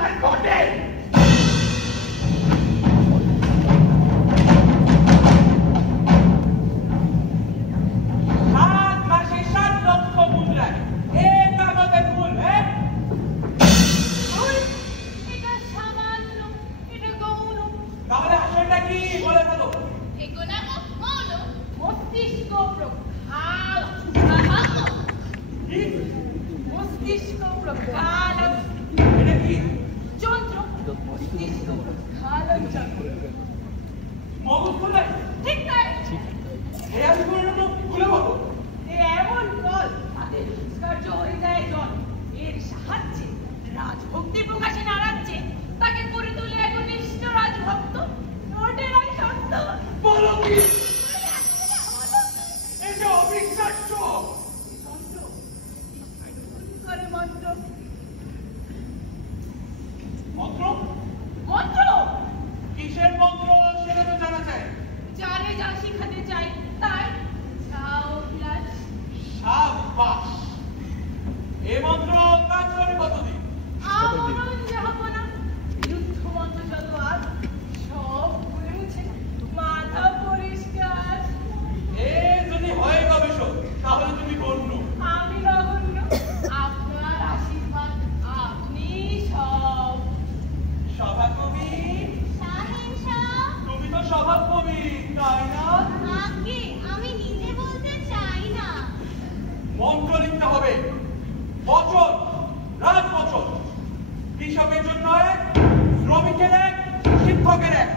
তোমার ঘটে। রাজভক্তি প্রকাশে নাড়াচ্ছে তাকে করে তুলে একনিষ্ঠ রাজভক্ত নোটেরাই সত্য বলো কি এই যে অবিশ্বাস্য করে মন্ত্র মন্ত্র মন্ত্র কিসের মন্ত্র সেটা তো জানা যায়। জানে যা শিখাতে চাই তাই যাও ক্লাস। সাবাস, এ মন্ত্র কাজ করে কতদিন? আমরণ যাহপনা যুদ্ধ মন্ত্র যত আজ সব ভুলে মুছে মাথা পরিষ্কার। এ যদি হয় গবেষক তাহলে তুমি গণ্য। আমি নগণ্য, আপনার আশীর্বাদ আপনি সব। সভাকবি শাহিন শাহ, তুমি তো সভাকবি তাই না? আগে আমি নিজে বলতে চাই না। মন্ত্র লিখতে হবে, বচন রাজ বচন, কৃষকের জন্য এক, শ্রমিকের এক, শিক্ষকের এক।